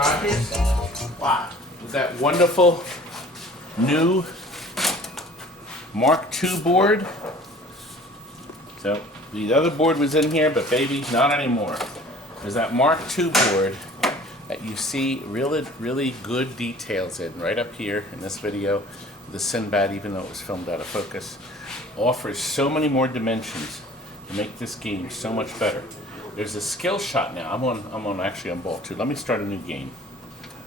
ROGERS. Wow. With that wonderful new Mark II board. So the other board was in here, but baby, not anymore. There's that Mark II board that you see really good details in right up here in this video. The Sinbad, even though it was filmed out of focus, offers so many more dimensions to make this game so much better. There's a skill shot now. I'm actually on ball 2. Let me start a new game.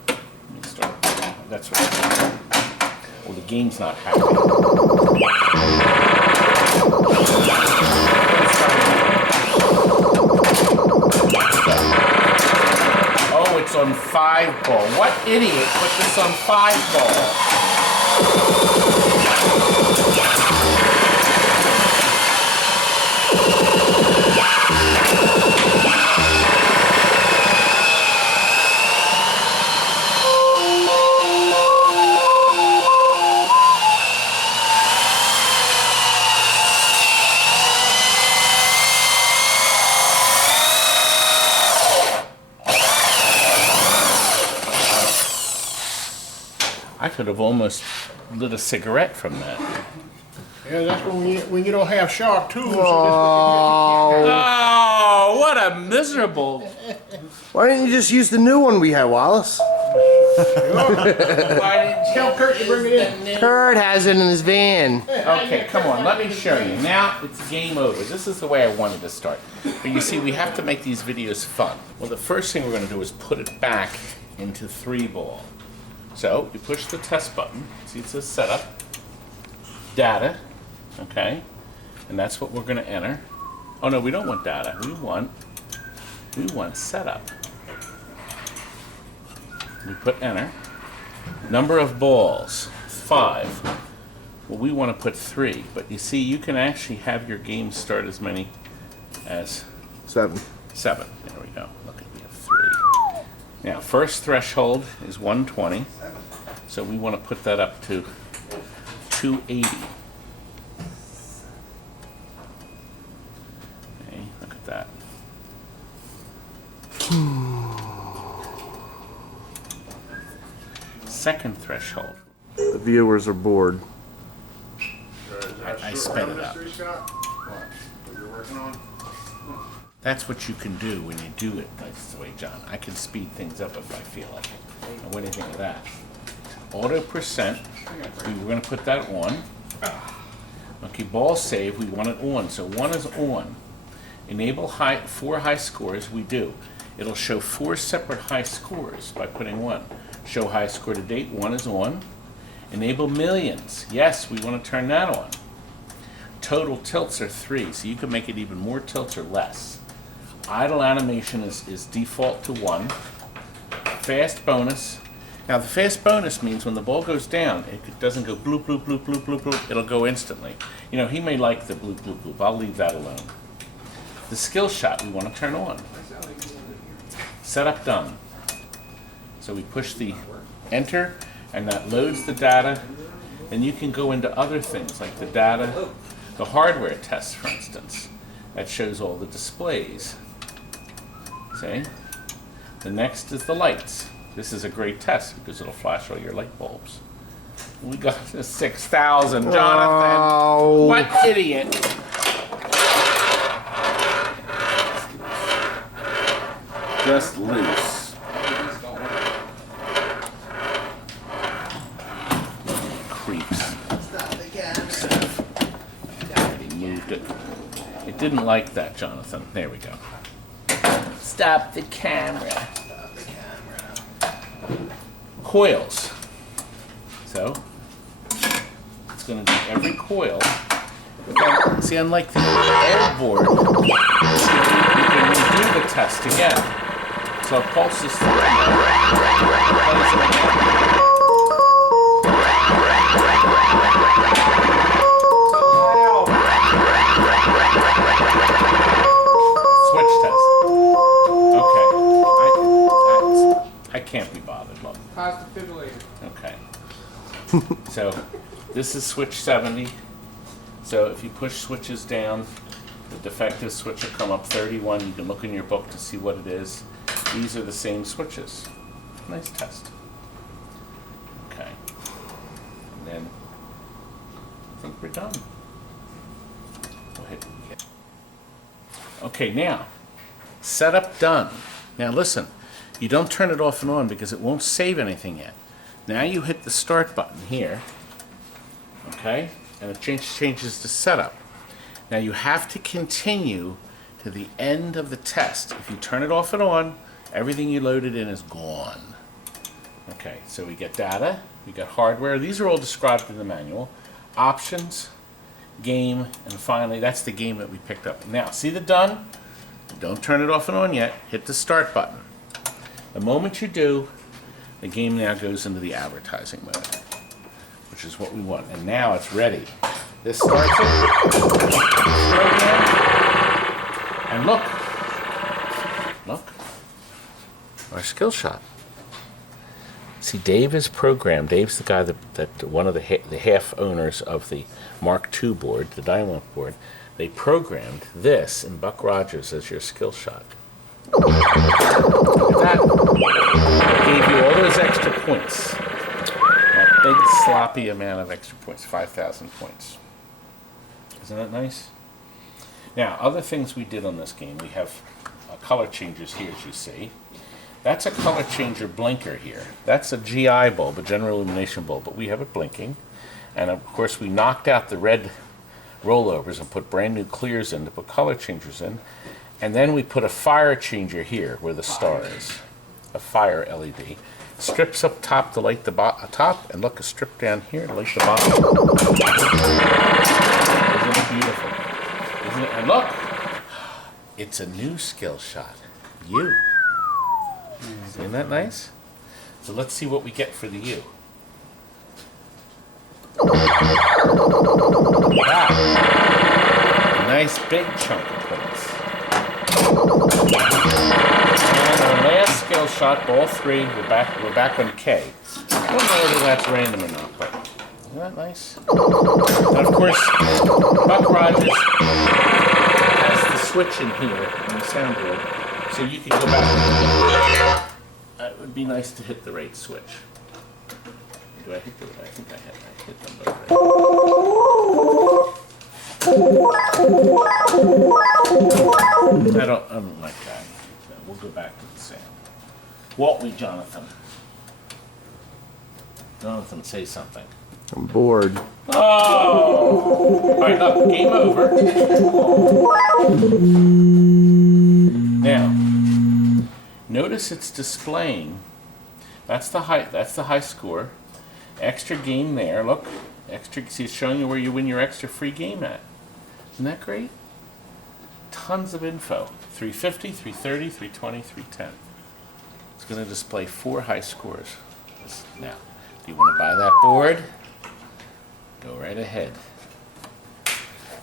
Let me start. That's right. Well, the game's not happening. Oh, it's on 5 ball. What idiot put this on 5 ball? I could have almost lit a cigarette from that. Yeah, that's when you don't have sharp tools. Oh, what a miserable. Why didn't you just use the new one we had, Wallace? Why didn't you Tell Kurt to bring it in. Kurt has it in his van. Okay, come on, let me show you. Now it's game over. This is the way I wanted to start. But you see, we have to make these videos fun. Well, the first thing we're going to do is put it back into 3 ball. So you push the test button. See, it says setup, data, okay, and that's what we're going to enter. Oh no, we don't want data. We want setup. We put enter. Number of balls, 5. Well, we want to put 3, but you see, you can actually have your game start as many as 7. 7. There we go. Look at, we have 3. Now, first threshold is 120, so we want to put that up to 280. Okay, look at that. Second threshold. The viewers are bored. I sped it up. That's what you can do when you do it. That's the way, John. I can speed things up if I feel like it. I don't know anything of that. Auto percent, we were going to put that on. Okay, ball save, we want it on. So 1 is on. Enable 4 high scores, we do. It'll show 4 separate high scores by putting 1. Show high score to date, 1 is on. Enable millions, yes, we want to turn that on. Total tilts are 3, so you can make it even more tilts or less. Idle animation is default to 1. Fast bonus. Now the fast bonus means when the ball goes down, it doesn't go bloop, bloop, bloop, bloop, bloop, bloop. It'll go instantly. You know, he may like the bloop, bloop, bloop. I'll leave that alone. The skill shot we want to turn on. Setup done. So we push the enter, and that loads the data. And you can go into other things like the data, the hardware test, for instance. That shows all the displays. See? The next is the lights. This is a great test because it'll flash all your light bulbs. We got to 6,000, Jonathan. Oh. What idiot. Just loose. Creeps. He moved it. It didn't like that, Jonathan. There we go. Stop the camera. Coils. So, it's going to do every coil. See, unlike the old board, you can redo the test again. So it pulses through. Switch test. Okay. I can't be bothered, love. Pause the defibrillator. Okay. So this is switch 70. So if you push switches down, the defective switch will come up 31. You can look in your book to see what it is. These are the same switches. Nice test. Okay. And then I think we're done. We'll hit. Okay, now setup done. Now listen, you don't turn it off and on because it won't save anything yet. Now you hit the start button here. Okay, and it changes to setup. Now you have to continue to the end of the test. If you turn it off and on, everything you loaded in is gone. Okay, so we get data, we got hardware. These are all described in the manual. Options, game, and finally, that's the game that we picked up. Now, see the done? Don't turn it off and on yet. Hit the start button. The moment you do, the game now goes into the advertising mode, which is what we want. And now it's ready. This starts it. And look, our skill shot. See, Dave is programmed. Dave's the guy that one of the half owners of the Mark II board, the Dynamite board. They programmed this in Buck Rogers as your skill shot. Look at that. Gave you all those extra points. That big sloppy amount of extra points, 5,000 points. Isn't that nice? Now, other things we did on this game, we have color changers here, as you see. That's a color changer blinker here. That's a GI bulb, a general illumination bulb, but we have it blinking. And of course, we knocked out the red rollovers and put brand new clears in to put color changers in. And then we put a fire changer here where the star is. A fire LED. Strips up top to light the top, and look, a strip down here to light the bottom. Isn't it beautiful? Isn't it? And look, it's a new skill shot. U. Isn't that nice? So let's see what we get for the U. Wow. A nice big chunk of points. And our last skill shot, ball 3, we're back on K. I don't know whether that's random or not, but isn't that nice? And of course, Buck Rogers has the switch in here on the soundboard, so you can go back. It would be nice to hit the right switch. Do I hit the? I think I hit them both right. I don't like that. So we'll go back to the sound. Won't we, Jonathan? Jonathan, say something. I'm bored. Oh! All right, look, game over. Now, notice it's displaying. That's the high score. Extra game there. Look, extra. See, it's showing you where you win your extra free game at. Isn't that great? Tons of info. 350, 330, 320, 310. It's going to display 4 high scores. Now, do you want to buy that board? Go right ahead.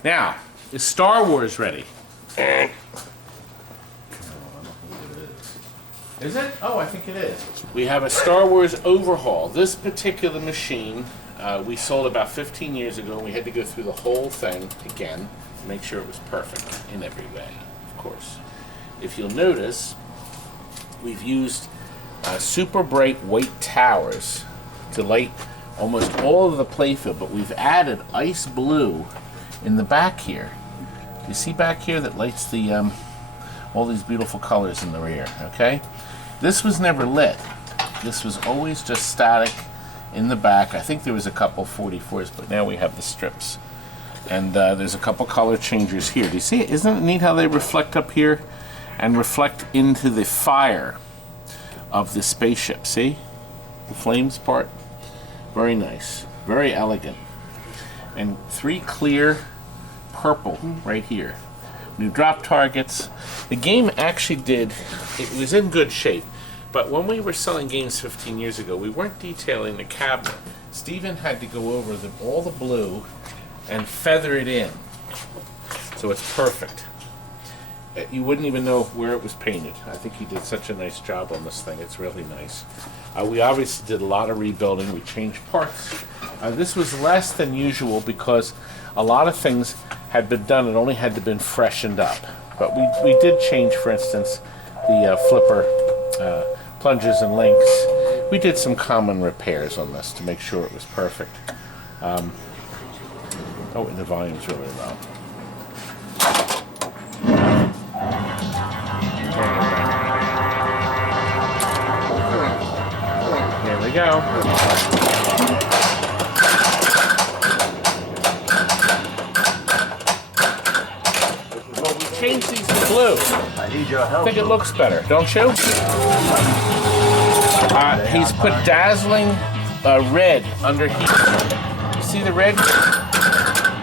Now, is Star Wars ready? Is it? Oh, I think it is. We have a Star Wars overhaul. This particular machine we sold about 15 years ago, and we had to go through the whole thing again to make sure it was perfect in every way, of course. If you'll notice, we've used super bright white towers to light almost all of the playfield, but we've added ice blue in the back here. You see back here that lights the all these beautiful colors in the rear, okay? This was never lit. This was always just static in the back. I think there was a couple 44s, but now we have the strips. And there's a couple color changers here. Do you see it? Isn't it neat how they reflect up here and reflect into the fire of the spaceship? See? The flames part? Very nice. Very elegant. And 3 clear purple right here. New drop targets. The game actually it was in good shape, but when we were selling games 15 years ago, we weren't detailing the cabinet. Stephen had to go over all the blue and feather it in, so it's perfect. You wouldn't even know where it was painted. I think he did such a nice job on this thing. It's really nice. We obviously did a lot of rebuilding. We changed parts. This was less than usual because a lot of things had been done. It only had to been freshened up. But we did change, for instance, the flipper plunges and links. We did some common repairs on this to make sure it was perfect. Oh, and the volume's really low. There we go. Well, we changed these to blue. I need your help. I think it looks better, don't you? He's put dazzling red under here. You see the red?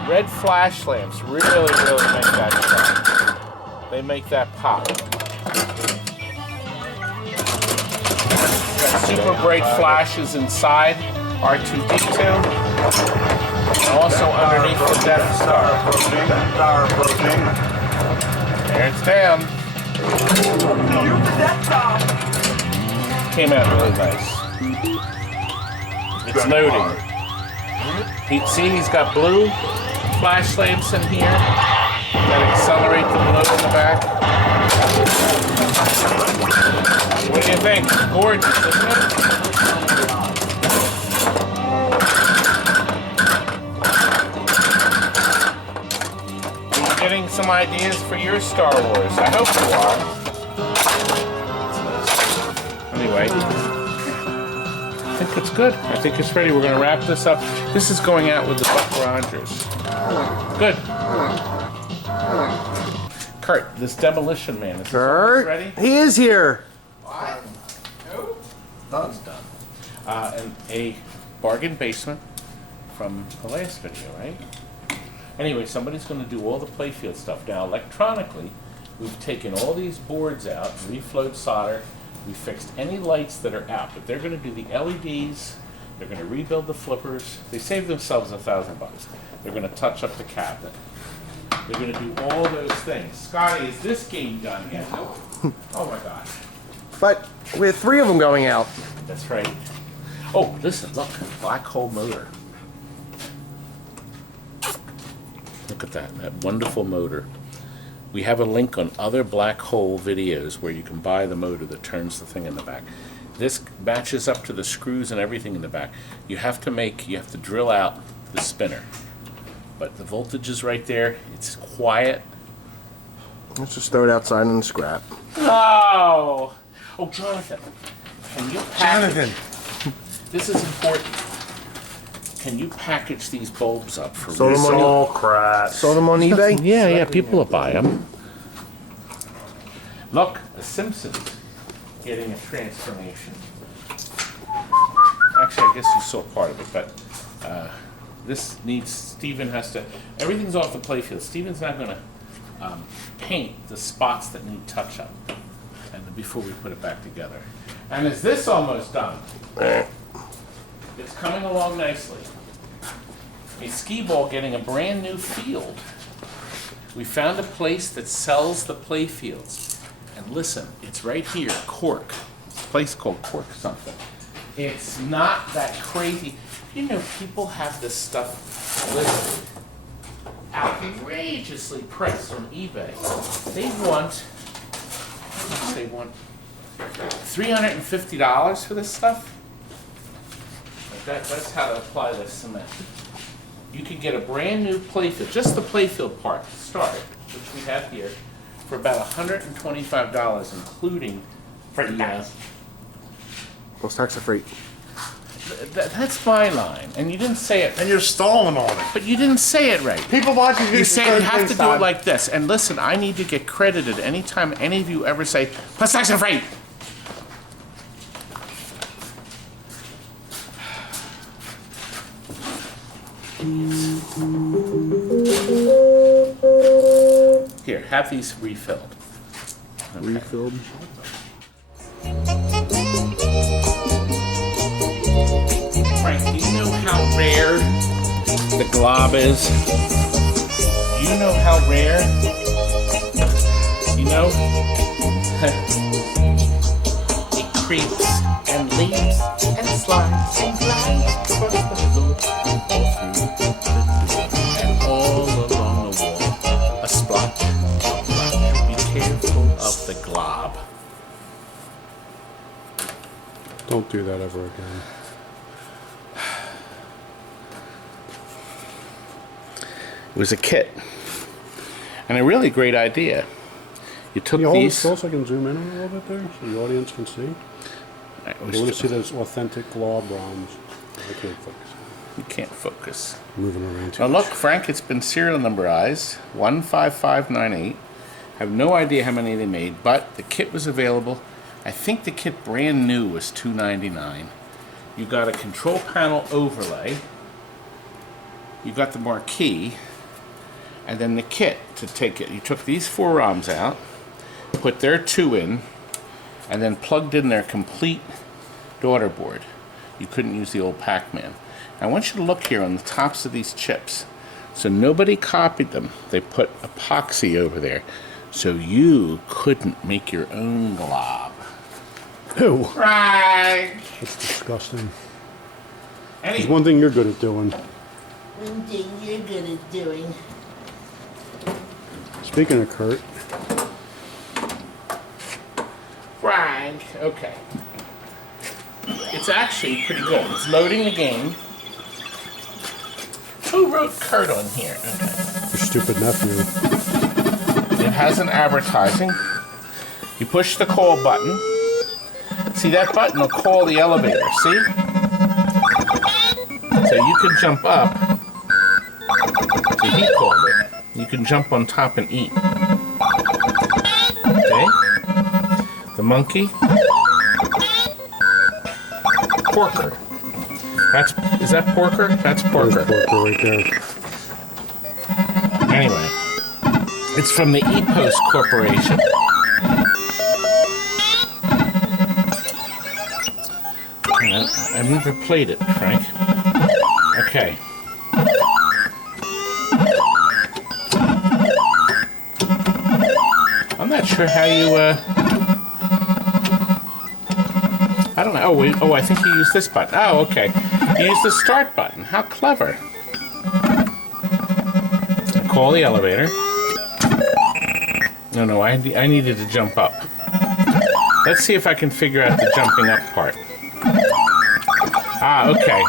Red flash lamps really make that shine. They make that pop. Got super bright flashes inside R2-D2. And also underneath the Death Star. There it's down. Came out really nice. It's loading. He's got blue flash lamps in here that accelerate the blue in the back. What do you think? Gorgeous, isn't it? Are you getting some ideas for your Star Wars? I hope you are. Anyway, I think it's good. I think it's ready. We're going to wrap this up. This is going out with the Buck Rogers. Good. Kurt, this Demolition Man, is Kurt, ready? he is here. What? Who? It's done. And a bargain basement from the last video, right? Anyway, somebody's going to do all the Playfield stuff. Now, electronically, we've taken all these boards out, reflowed solder. We fixed any lights that are out, but they're going to do the LEDs. They're going to rebuild the flippers. They saved themselves $1,000. They're going to touch up the cabinet. They're going to do all those things. Scotty, is this game done yet? Nope. Oh my gosh. But we have 3 of them going out. That's right. Oh, listen, look, black hole motor. Look at that wonderful motor. We have a link on other black hole videos where you can buy the motor that turns the thing in the back. This matches up to the screws and everything in the back. You have to drill out the spinner. But the voltage is right there. It's quiet. Let's just throw it outside in the scrap. Oh! Oh, Jonathan, can you package... Jonathan! This is important. Can you package these bulbs up for me? Sold them on All crap. Sold them on eBay? Yeah, people will buy them. Look, the Simpsons getting a transformation. Actually, I guess you saw part of it, but Steven has to, everything's off the playfield. Steven's not going to paint the spots that need touch up before we put it back together. And is this almost done? It's coming along nicely. A skee ball getting a brand new field. We found a place that sells the play fields. And listen, it's right here, Cork. It's a place called Cork something. It's not that crazy. You know, people have this stuff listed outrageously priced on eBay. They want $350 for this stuff. That's how to apply this cement. You can get a brand new playfield, just the playfield part to start, which we have here, for about $125, including the. Those tax are free. That's my line, and you didn't say it. And you're stalling on it. But you didn't say it right. People watching You say you have to do it like this. And listen, I need to get credited anytime any of you ever say, plus tax and freight. Here, have these refilled. Okay. Refilled. Frank, do you know how rare the Glob is? Do you know how rare? You know? It creeps and leaps and slides and glides across the floor, all through the door, and all along the wall. A splotch of black. Be careful of the Glob. Don't do that ever again. It was a kit. And a really great idea. You took Can you hold it these... close so I can zoom in a little bit there so the audience can see? I want to see those authentic Glob ROMs. I can't focus. You can't focus. Moving around too Now much. look, Frank, it's been serial numberized. 15598. Have no idea how many they made, but the kit was available. I think the kit brand new was $2.99. You got a control panel overlay. You got the marquee. And then the kit to take it. You took these 4 ROMs out, put their 2 in, and then plugged in their complete daughter board. You couldn't use the old PACMAN. I want you to look here on the tops of these chips. So nobody copied them. They put epoxy over there. So you couldn't make your own glob. Ew. Right. That's disgusting. There's Anyway, one thing you're good at doing. One thing you're good at doing. Speaking of Kurt, Frank. Okay. It's actually pretty good. It's loading the game. Who wrote Kurt on here? Okay. your stupid nephew. It has an advertising. You push the call button. See, that button will call the elevator, see? So you can jump up. See, he called it. You can jump on top and eat. Okay? The monkey. Porker. Is that Porker? That's There's Porker. Porker right there. Anyway, it's from the E-Post Corporation. I've never played it, Frank. Okay. I'm not sure how you, I don't know. Oh, wait. Oh, I think you use this button. Oh, okay. You use the start button. How clever. Call the elevator. No, I needed to jump up. Let's see if I can figure out the jumping up part. Ah, okay.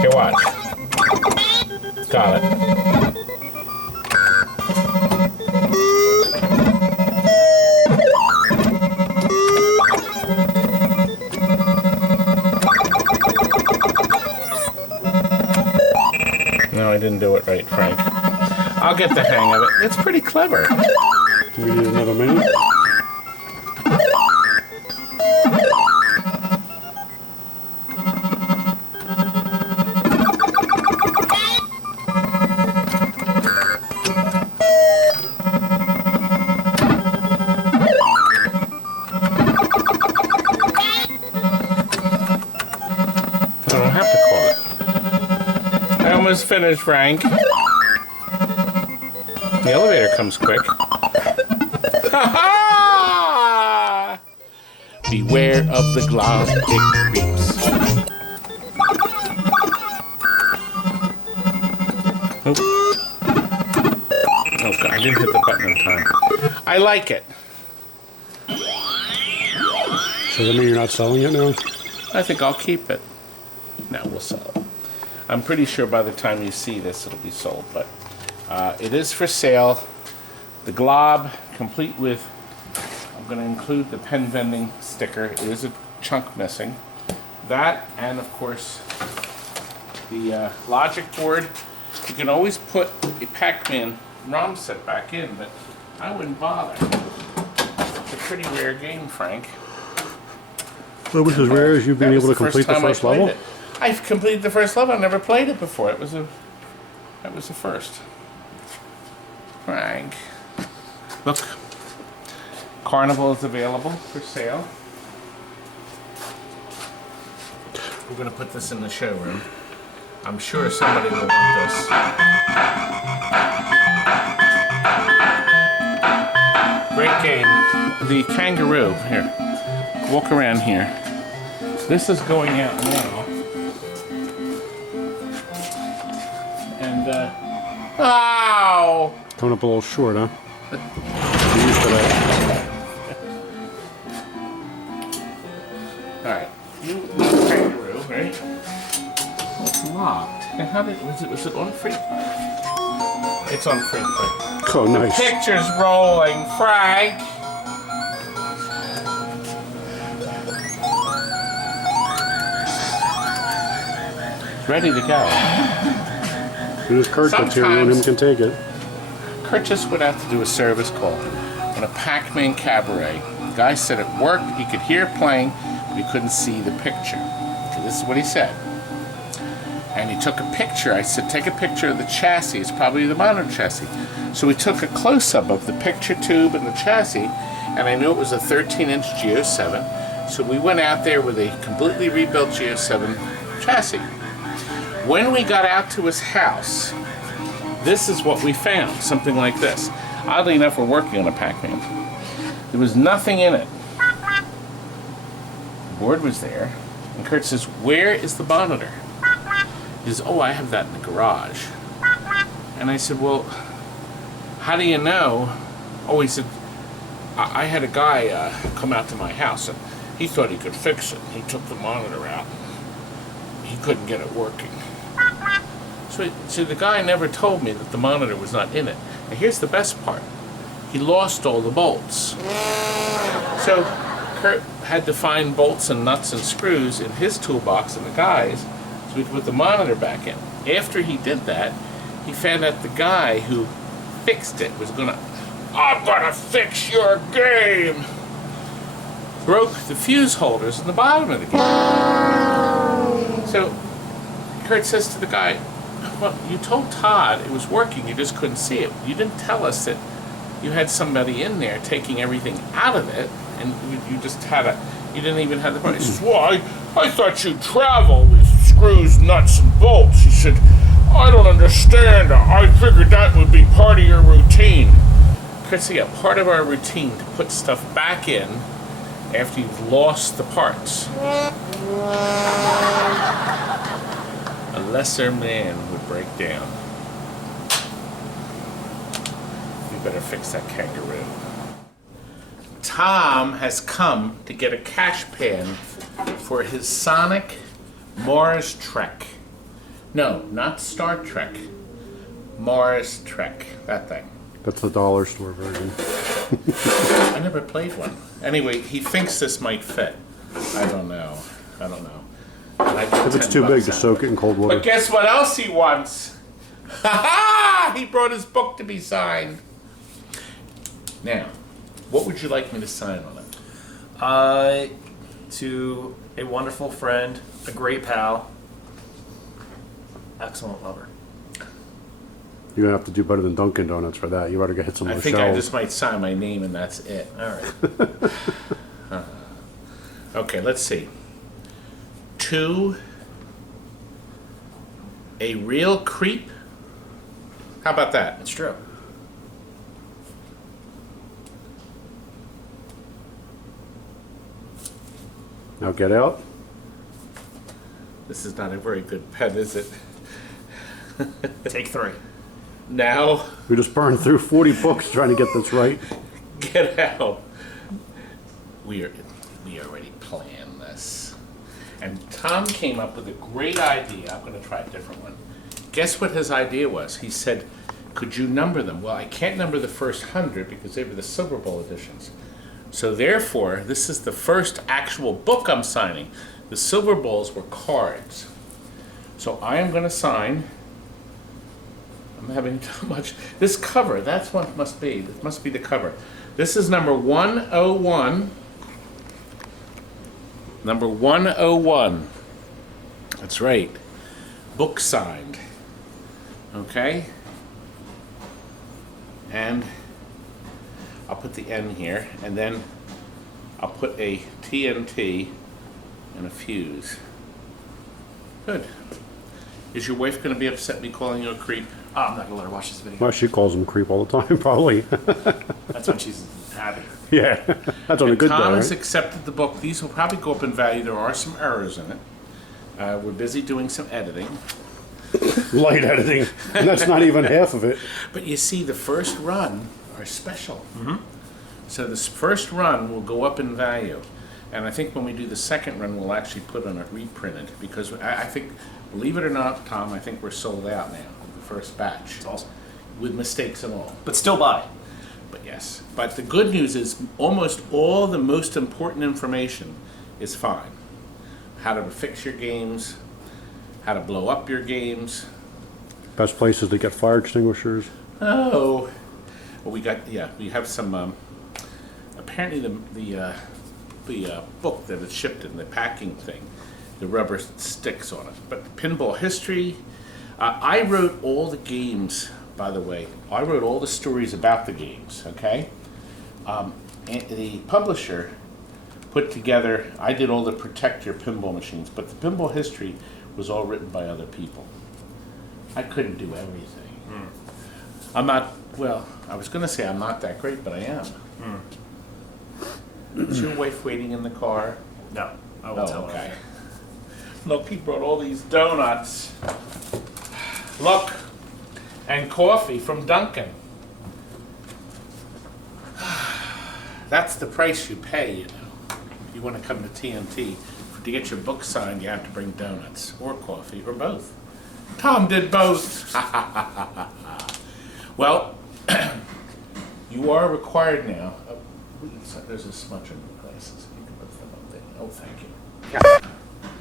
Here, watch. Got it. No, I didn't do it right, Frank. I'll get the hang of it. It's pretty clever. Do we need another minute? I don't have to call it. I almost finished, Frank. The elevator comes quick. Ha ha! Beware of the Glob, it creeps. Oh. Oh, God, I didn't hit the button in time. I like it. So that mean you're not selling it now? I think I'll keep it. No, we'll sell it. I'm pretty sure by the time you see this, it'll be sold, but it is for sale. The Glob, complete with, I'm going to include the pen vending sticker. It is a chunk missing. That, and of course, the logic board. You can always put a PACMAN ROM set back in, but I wouldn't bother. It's a pretty rare game, Frank. Well, it was as rare as you being able to complete the time I first played level? it. I've completed the first level. I've never played it before. That was the first. Frank. Look. Carnival is available for sale. We're going to put this in the showroom. I'm sure somebody will want this. Great game. The Kangaroo. Here. Walk around here. This is going out now. And, ow! Coming up a little short, huh? You're used to that. Alright. You kangaroo, right? Oh, it's locked. And how did was it on free play? It's on free play. Oh, nice. Picture's rolling, Frank. It's ready to go. As soon as Kurt gets here, you and him can take it. Kurt just went out to do a service call on a PACMAN Cabaret. The guy said it worked, he could hear it playing, but he couldn't see the picture. So this is what he said. And he took a picture. I said, take a picture of the chassis. It's probably the monitor chassis. So we took a close-up of the picture tube and the chassis, and I knew it was a 13-inch G07. So we went out there with a completely rebuilt G07 chassis. When we got out to his house, this is what we found, something like this. Oddly enough, we're working on a PACMAN. There was nothing in it. The board was there, and Kurt says, where is the monitor? He says, oh, I have that in the garage. And I said, well, how do you know? Oh, he said, I had a guy come out to my house, and he thought he could fix it. He took the monitor out. He couldn't get it working. So the guy never told me that the monitor was not in it. And here's the best part. He lost all the bolts. So Kurt had to find bolts and nuts and screws in his toolbox and the guy's so we could put the monitor back in. After he did that, he found out the guy who fixed it was I'm gonna fix your game! Broke the fuse holders in the bottom of the game. So Kurt says to the guy, well, you told Todd it was working, you just couldn't see it. You didn't tell us that you had somebody in there taking everything out of it, and you just had you didn't even have the part. He says, well, I thought you'd travel with screws, nuts, and bolts. He said, I don't understand. I figured that would be part of your routine. Kurt said, yeah, part of our routine to put stuff back in after you've lost the parts. A lesser man would break down. We better fix that kangaroo. Tom has come to get a cash pan for his Sonic Mars Trek. No, not Star Trek. Mars Trek. That thing. That's the dollar store version. I never played one. Anyway, he thinks this might fit. I don't know. If it's too big to soak it in cold water. But guess what else he wants? Ha ha! He brought his book to be signed. Now, what would you like me to sign on it? To a wonderful friend, a great pal, excellent lover. You're gonna have to do better than Dunkin' Donuts for that. You better go hit some of I those think shelves. I just might sign my name and that's it. All right. Okay, let's see. To a real creep. How about that? It's true. Now get out. This is not a very good pen, is it? Take 3. Now, We just burned through 40 books trying to get this right. get out. We already planned this. And Tom came up with a great idea. I'm going to try a different one. Guess what his idea was? He said, could you number them? Well, I can't number the first 100 because they were the Silver Bowl editions. So therefore, this is the first actual book I'm signing. The Silver Bowls were cards. So I am going to sign. I'm having too much. This cover, that's what it must be. It must be the cover. This is number 101. Number 101. That's right. Book signed. Okay? And I'll put the N here, and then I'll put a TNT and a fuse. Good. Is your wife going to be upset me calling you a creep? Oh, I'm not going to let her watch this video. Well, she calls him creep all the time, probably. That's when she's happy. Yeah, that's on a good day, Tom has right? accepted the book. These will probably go up in value. There are some errors in it. We're busy doing some editing. Light editing. And that's not even half of it. But you see, the first run are special. So this first run will go up in value. And I think when we do the second run, we'll actually put on it reprinted, because I think, believe it or not, Tom, I think we're sold out now of the first batch. It's awesome. With mistakes and all. But still buy. But yes. But the good news is almost all the most important information is fine. How to fix your games, how to blow up your games. Best places to get fire extinguishers. Oh. Well, we have some, apparently the book that is shipped in the packing thing, the rubber sticks on it. But pinball history, I wrote all the games, by the way. I wrote all the stories about the games, okay? And the publisher put together, I did all the protect your pinball machines, but the pinball history was all written by other people. I couldn't do everything. I'm not, well, I was going to say I'm not that great, but I am. Is your wife waiting in the car? No, I won't tell Okay. her. Look, he brought all these donuts. Look, and coffee from Dunkin'. That's the price you pay, you know. If you want to come to TNT, to get your book signed, you have to bring donuts, or coffee, or both. Tom did both. Well, you are required now. Oh, there's a smudge in the glasses. You can lift them up there. Oh, thank you.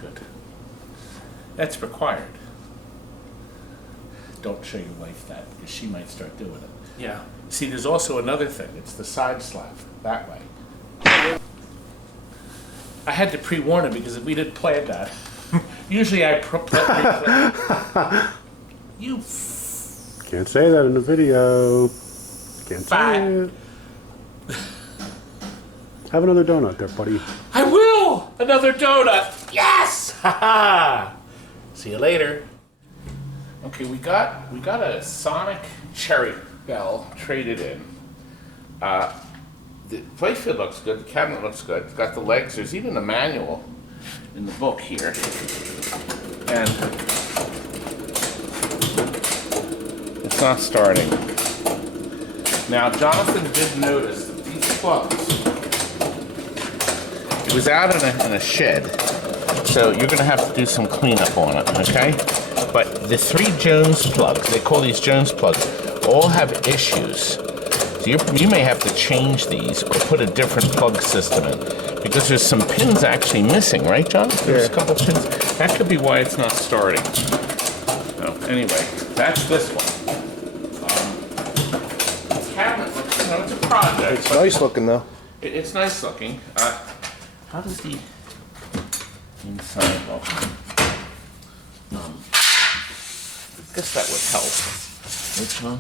Good. That's required. Don't show your wife that, because she might start doing it. Yeah. See, there's also another thing. It's the side slap, that way. I had to pre-warn him because we didn't plan that. Usually I pre-plan. You Can't say that in the video. Can't Fat. say it. Have another donut there, buddy. I will! Another donut! Yes! Ha ha! See you later. Okay, we got a Sonic Cherry Bell traded in. The Playfield looks good, the cabinet looks good, it's got the legs, there's even a manual in the book here. And it's not starting. Now, Jonathan did notice that these plugs, it was out in a shed, so you're gonna have to do some cleanup on it, okay? But the 3 Jones plugs, they call these Jones plugs, all have issues. So you may have to change these or put a different plug system in, because there's some pins actually missing, right, John? There's a couple pins. That could be why it's not starting. So anyway, that's this one. This cabinet looks, you know, it's a project. It's nice looking though. It's nice looking. How does the inside look? I guess that would help. Which one?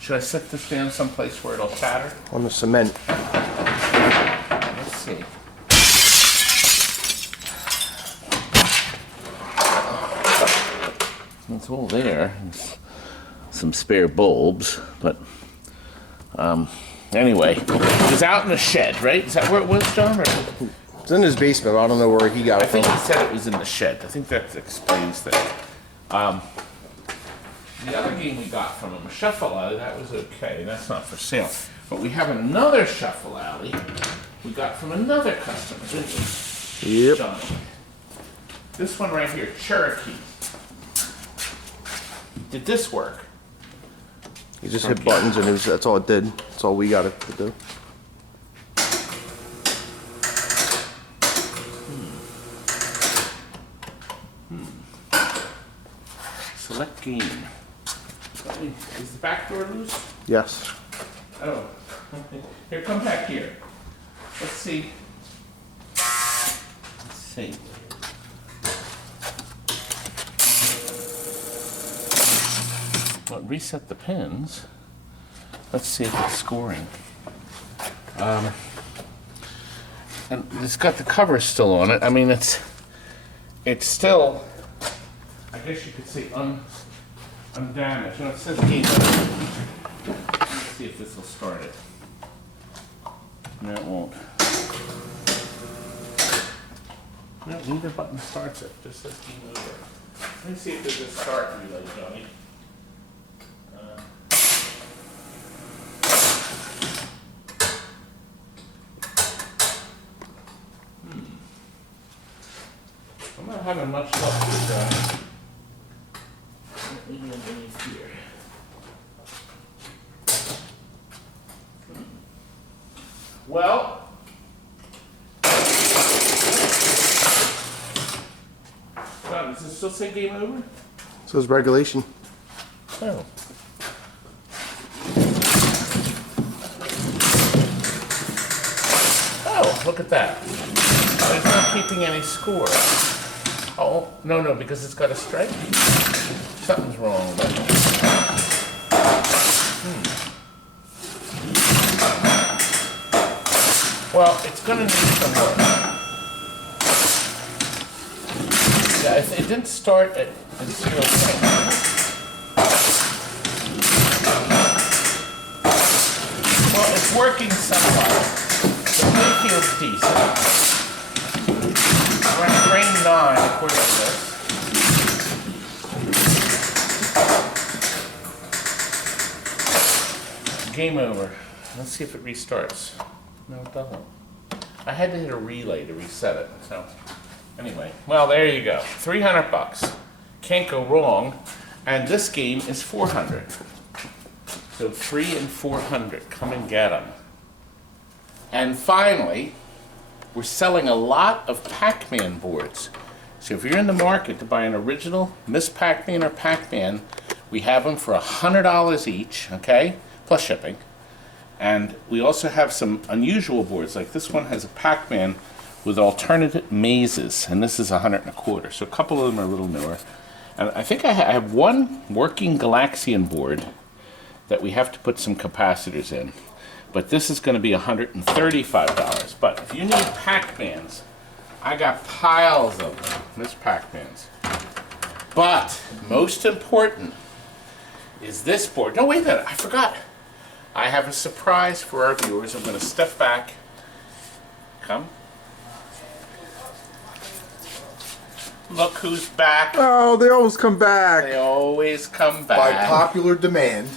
Should I set this down someplace where it'll shatter? On the cement. Let's see. It's all there. It's some spare bulbs, but anyway, it was out in the shed, right? Is that where it was, John? Or? It's in his basement. I don't know where he got I it from. think he said it was in the shed. I think that explains that. The other game we got from him, a Shuffle Alley, that was okay. That's not for sale. But we have another Shuffle Alley we got from another customer, didn't we? Yep. Johnny. This one right here, Cherokee. Did this work? He just hit buttons and that's all it did. That's all we got it to do. Select game. Is the back door loose? Yes. Oh. Here, come back here. Let's see. Let's see. Well, reset the pins. Let's see if it's scoring. And it's got the cover still on it. I mean, it's still, I guess you could say undamaged. No, it says game over. Let's see if this will start it. No, it won't. No, neither button starts it. Just says game over. Let me see if there's a start relay, Johnny. having much luck with underneath here. Well, Todd, does it still say game over? So it's regulation. Oh. Oh, look at that. It's not keeping any score. Oh, no, because it's got a strike. Something's wrong with it. Well, it's going to need some work. Yeah, it didn't start at 0 seconds. Well, it's working somewhat. The Playfield's decent. We're on frame 9 according to this. Game over. Let's see if it restarts. No, it doesn't. I had to hit a relay to reset it, so anyway. Well, there you go. 300 bucks. Can't go wrong. And this game is 400. So 3 and 400. Come and get them. And finally, we're selling a lot of Pac-Man boards. So if you're in the market to buy an original Miss Pac-Man or Pac-Man, we have them for $100 each, okay? Plus shipping. And we also have some unusual boards, like this one has a Pac-Man with alternate mazes, and this is $125. So a couple of them are a little newer. And I think I have one working Galaxian board that we have to put some capacitors in. But this is going to be $135. But if you need Pac-Mans, I got piles of them, Miss Pac-Mans. But most important is this board. No, wait a minute, I forgot. I have a surprise for our viewers. I'm going to step back. Come. Look who's back. Oh, they always come back. They always come By back. popular demand,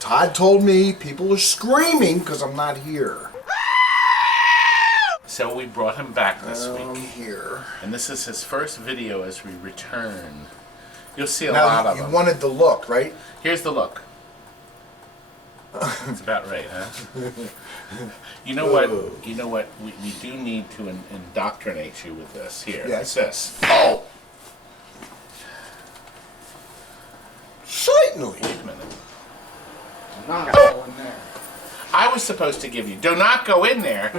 Todd told me people are screaming because I'm not here. So we brought him back this I'm week. here. And this is his first video as we return. You'll see a Now, lot of you them. wanted the look, right? Here's the look. That's about right, huh? You know what? You know what? We do need to indoctrinate you with this. Here, Yes. this. Oh! Certainly. Wait a minute. Not going there. I was supposed to give you. Do not go in there.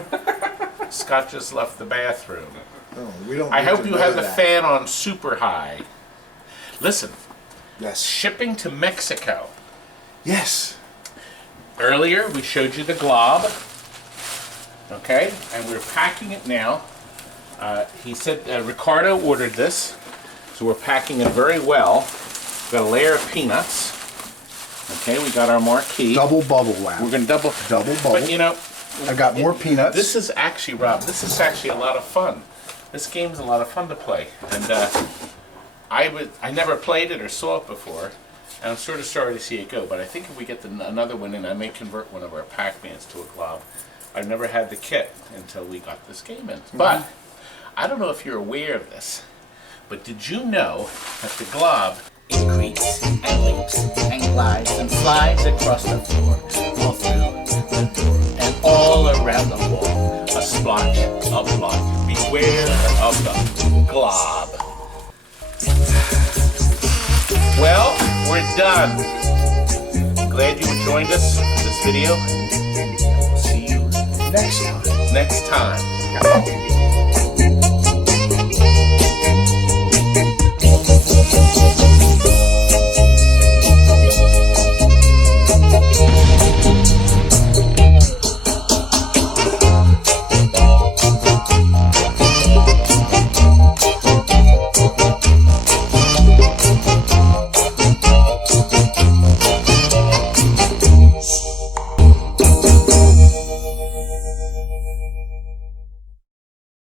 Scott just left the bathroom. No, we don't I need hope to you know have the that. fan on super high. Listen, Yes. shipping to Mexico. Yes. Earlier, we showed you the Glob, okay, and we're packing it now. He said Ricardo ordered this, so we're packing it very well. Got a layer of peanuts, okay, we got our marquee. Double bubble wrap. We're going to double bubble. But you know, I got more peanuts. this is actually, Rob, this is actually a lot of fun. This game's a lot of fun to play, and I never played it or saw it before. And I'm sort of sorry to see it go, but I think if we get another one in, I may convert one of our Pac-Mans to a Glob. I've never had the kit until we got this game in. But I don't know if you're aware of this, but did you know that the Glob Creaks and leaps and glides and slides across the floor, all through the door and all around the wall. a splotch, a blotch? Beware of the Glob. Well, we're done. Glad you joined us for this video. See you Next time. next time.